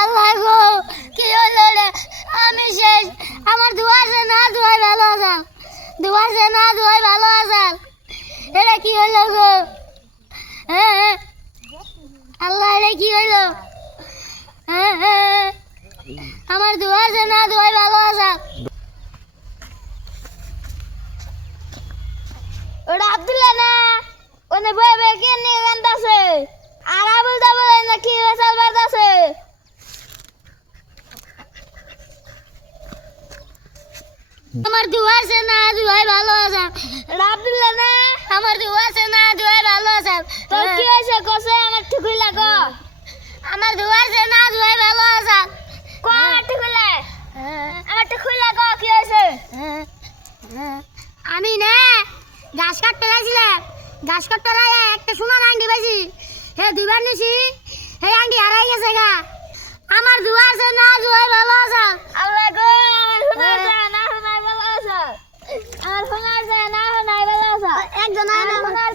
আল্লাহ গো কি হলো রে আমি শেষ আমার দুয়ারে না দুয়াই ভালো আছে দুয়ারে না দুয়াই ভালো আছে এটা কি হলো গো হ্যাঁ আল্লাহ রে কি হলো হ্যাঁ আমার দুয়ারে না দুয়াই ভালো আছে ওটা আব্দুল্লাহ না ওনে বয়ে বয়ে কে নিয়ে গান্দাছে আর আবুল দাবল না কি বেসাল বাদাছে আমার দুয়ারে না দুয়াই ভালো আছে ওটা আব্দুল্লাহ না আমার দুয়ারে না দুয়াই ভালো আছে তো কি হইছে কোসে আমার ঠিকই লাগো আমার দুয়ারে না দুয়াই ভালো আছে কো আমার ঠিকই লাগো কি হইছে আমি না ঘাস কাটতে গেছিলাম ঘাস কাটতে লাগে একটা সোনার আংটি পাইছি হে দুইবার নিছি হে আংটি হারাই গেছে গা আমার দুয়ারে না দুয়াই ভালো আছে আল্লাহ গো আমার সোনার না সোনাই ভালো আছে আমার সোনার না সোনাই ভালো আছে একজন না সোনার